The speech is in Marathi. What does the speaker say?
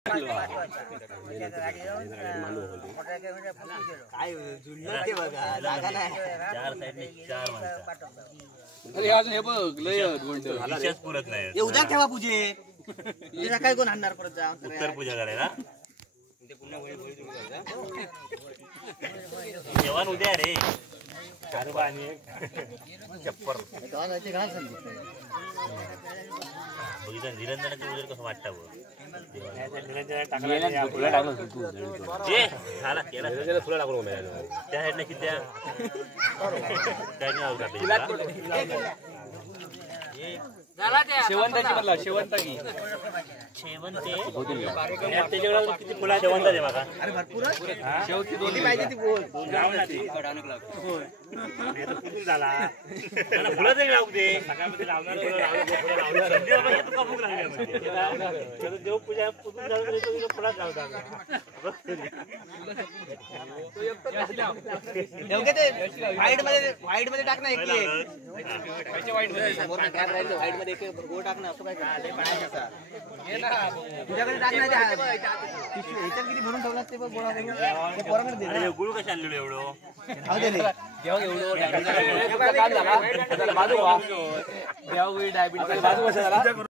काय जुळलं ते बघा जागा नाही चार साइडने चार माणसं अरे आज हे बघ लय विशेष पुरत नाही हे उद्या ठेवा पूजे उद्या काय कोण आणणार परत जा उत्तर पूजा करायला जेवण उद्या रे चप्पर बघितलं निरंजनाचे उजेड कसं वाटतं फुलं टाकून त्या साईडने किती शेवंताची म्हणला शेवंताची शेवंते त्याच्याकडे किती फुलं शेवंत आहे बघा अरे भरपूर शेवंती दोन पाहिजे ती बोल झाला फुलं तरी लावू दे सकाळमध्ये लावणार देव पूजा फुलाच लावतात व्हाईट मध्ये टाक ना एक व्हाईट मध्ये एक गो टाक ना असं काय तुझ्याकडे टाक ना ह्याच्यात किती भरून ठेवला ते बघ गोळा करून गुळ कसं आणलेलं एवढं डायबिटीस